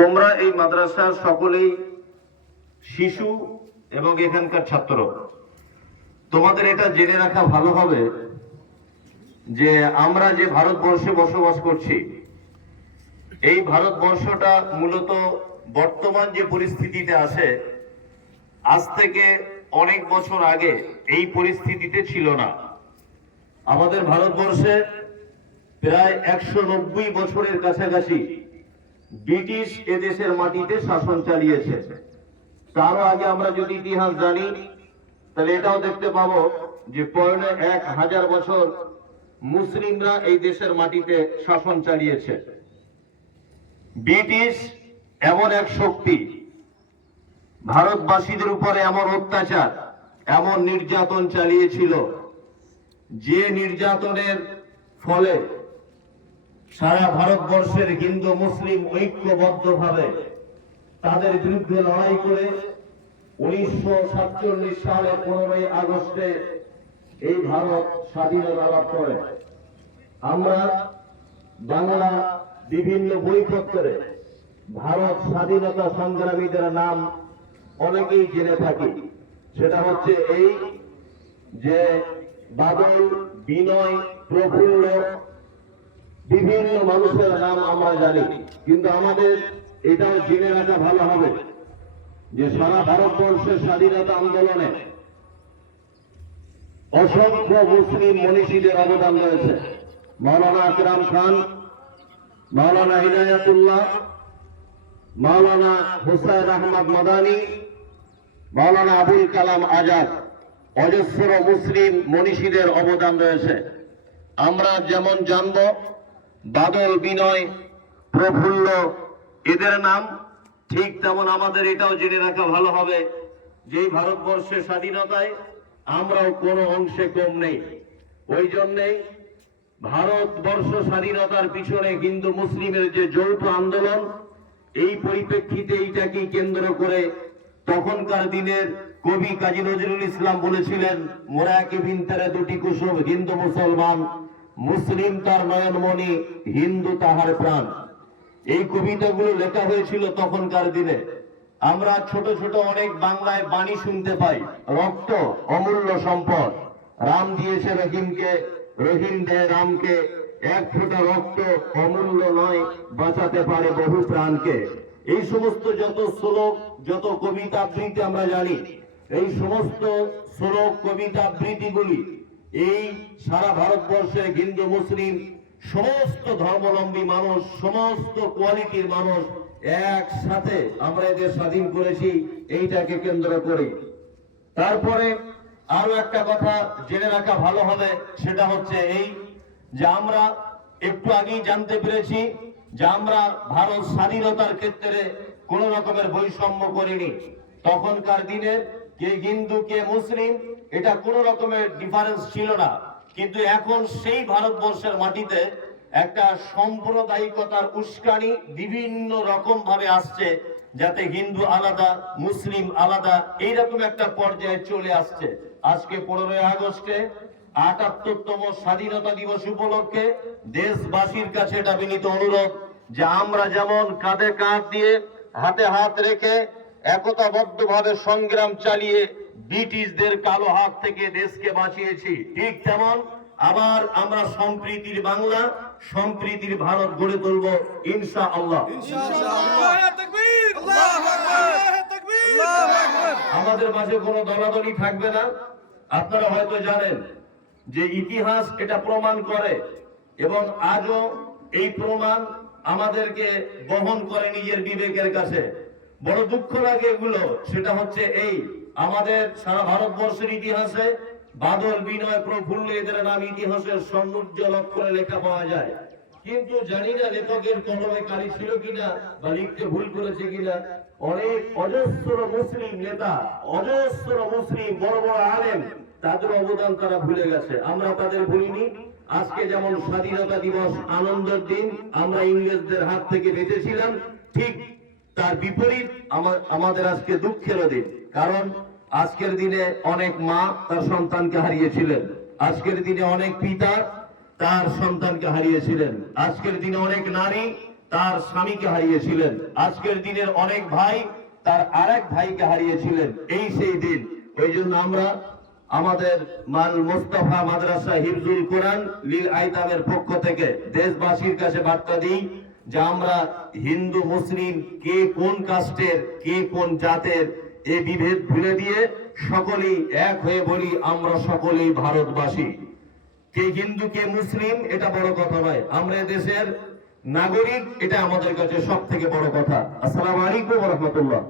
তোমরা এই মাদ্রাসার সকলেই শিশু এবং এখানকার ছাত্র। তোমাদের এটা জেনে রাখা ভালো হবে যে আমরা যে ভারতবর্ষে বসবাস করছি, এই ভারতবর্ষটা মূলত বর্তমান যে পরিস্থিতিতে আছে, আজ থেকে অনেক বছর আগে এই পরিস্থিতিতে ছিল না। আমাদের ভারতবর্ষে প্রায় একশো নব্বই বছরের কাছাকাছি ব্রিটিশ এদেশের মাটিতে শাসন চালিয়েছে। তারও আগে আমরা যদি ইতিহাস জানি, তাহলে এটাও দেখতে পাবো যে পয়নে এক হাজার বছর মুসলিমরা এই দেশের মাটিতে শাসন চালিয়েছে। ব্রিটিশ এমন এক শক্তি, ভারতবাসীদের উপরে এমন অত্যাচার, এমন নির্যাতন চালিয়েছিল, যে নির্যাতনের ফলে সারা ভারতবর্ষের হিন্দু, মুসলিম ঐক্যবদ্ধভাবে তাদের বিরুদ্ধে লড়াই করে উনিশশো সাতচল্লিশ সালে পনেরোই আগস্টে এই ভারত স্বাধীনতা লাভ করে। আমরা বাংলা বিভিন্ন বইপত্রে ভারত স্বাধীনতা সংগ্রামীদের নাম অনেকেই জেনে থাকি। সেটা হচ্ছে এই যে বাদল, বিনয়, প্রফুল্ল বিভিন্ন মানুষের নাম আমরা জানি, কিন্তু আমাদের এটাও জেনে রাখা ভালো হবে যে সারা ভারতবর্ষের স্বাধীনতা আন্দোলনে অসংখ্য মুসলিম মনীষীদের অবদান রয়েছে। মাওলানা আকরাম খান, মাওলানা ইনায়াতুল্লাহ, মাওলানা হুসাইন আহমদ মাদানী, মাওলানা আবুল কালাম আজাদ, অজস্র মুসলিম মনীষীদের অবদান রয়েছে। আমরা যেমন জানব বাদল বিনয় প্রফুল্ল, এদের নাম ঠিক তেমন আমাদের এটাও জেনে রাখা ভালো হবে। যে ভারতবর্ষের স্বাধীনতায় আমরাও কোনো অংশে কম নেই। ওই জন্যেই ভারতবর্ষ স্বাধীনতার পিছনে হিন্দু মুসলিমের যে যৌথ আন্দোলন, এই পরিপ্রেক্ষিতে এইটাকে কেন্দ্র করে তখনকার দিনের কবি কাজী নজরুল ইসলাম বলেছিলেন মোরাকে ভিন্তরে দুটি কুসুম, হিন্দু মুসলমান মুসলিম তার নয়নমণি, হিন্দু তাহার প্রাণ। এই কবিতাগুলো লেখা হয়েছিল তখনকার দিনে। আমরা ছোট ছোট অনেক বাংলায় বাণী শুনতে পাই। রক্ত, অমূল্য সম্পদ। রাম দিয়েছে রহিমকে, রহিম দেয় রামকে। এক ফোঁটা রক্ত অমূল্য নয়, বাঁচাতে পারে বহু প্রাণকে। এই সমস্ত যত শ্লোক, যত কবিতা আবৃত্তি আমরা জানি, এই সমস্ত শ্লোক কবিতা আবৃত্তিগুলি এই সারা ভারতবর্ষে হিন্দু, মুসলিম, সমস্ত ধর্মলম্বী মানুষ, সমস্ত কোয়ালিটির মানুষ একসাথে আমরা এদের স্বাধীন করেছি, এইটাকে কেন্দ্র করে। তারপরে আরও একটা কথা জেনে রাখা ভালো হবে, সেটা হচ্ছে এই যে আমরা একটু আগেই জানতে পেরেছি যে আমরা ভারত স্বাধীনতার ক্ষেত্রে কোন রকমের বৈষম্য করিনি। তখনকার দিনে কে হিন্দু কে মুসলিম, এটা কোন রকমের ডিফারেন্স ছিল না। কিন্তু এখন সেই ভারতবর্ষের মাটিতে একটা সাম্প্রদায়িকতার উস্কানি বিভিন্ন রকম ভাবে আসছে, যাতে হিন্দু আলাদা, মুসলিম আলাদা, এইরকম একটা পর্যায়ে চলে আসছে। আজকে পনেরোই আগস্টে আটাত্তরতম স্বাধীনতা দিবস উপলক্ষে দেশবাসীর কাছে এটা বিনীত অনুরোধ যে আমরা যেমন কাঁধে কাঁধ দিয়ে হাতে হাত রেখে একতাবদ্ধ ভাবে সংগ্রাম চালিয়ে ব্রিটিশদের কালো হাত থেকে দেশকে বাঁচিয়েছি। ঠিক তেমন আবার আমরা সম্প্রীতির বাংলা সম্প্রীতির ভারত গড়ে তুলব ইনশা আল্লাহ আল্লাহু তাকবীর আল্লাহু আকবার। তাকবীর আল্লাহু আকবার। আমাদের মাঝে কোনো দলাদলি থাকবে না। আপনারা হয়তো জানেন যে ইতিহাস এটা প্রমাণ করে এবং আজও এই প্রমাণ আমাদেরকে বহন করে নিজের বিবেকের কাছে। বড় দুঃখ লাগে এগুলো। সেটা হচ্ছে এই আমাদের সারা ভারতবর্ষের ইতিহাসে বাদল বিনয় প্রফুল্ল এদের নাম ইতিহাসের সৌন্দর্য করে লেখা পাওয়া যায়। কিন্তু জানি না লেখকের কলমে কালি ছিল কিনা বা লিখতে ভুল করেছে কিনা। অনেক অজস্র মুসলিম নেতা, অজস্র মুসলিম বড় বড় আলেম, তাদের অবদান তারা ভুলে গেছে। আমরা তাদের ভুলিনি। আজকে যেমন স্বাধীনতা দিবস আনন্দের দিন, আমরা ইংরেজদের হাত থেকে বেঁচেছিলাম, ঠিক তার বিপরীত আমাদের আজকে দুঃখেরও দিন। কারণ আজকের দিনে অনেক মা তার সন্তানকে হারিয়েছিলেন। আজকের দিনে অনেক পিতা তার সন্তানকে হারিয়েছিলেন। আজকের দিনে অনেক নারী তার স্বামীকে হারিয়েছিলেন। আজকের দিনের অনেক ভাই তার আরেক ভাইকে হারিয়েছিলেন। এই সেই দিন। এই জন্য আমরা আমাদের মাল মোস্তফা মাদ্রাসা হিফজুল কোরআন লিল আইতামের পক্ষ থেকে দেশবাসীর কাছে বার্তা দিই যে আমরা হিন্দু, মুসলিম, কে কোন কাস্টের, কে কোন জাতের, এ বিভেদ ভুলে দিয়ে সকলেই এক হয়ে বলি, আমরা সকলেই ভারতবাসী। কে হিন্দু, কে মুসলিম, এটা বড় কথা নয়। আমরা দেশের নাগরিক, এটা আমাদের কাছে সব থেকে বড় কথা। আসসালাম আলাইকুম রহমতুল্লাহ।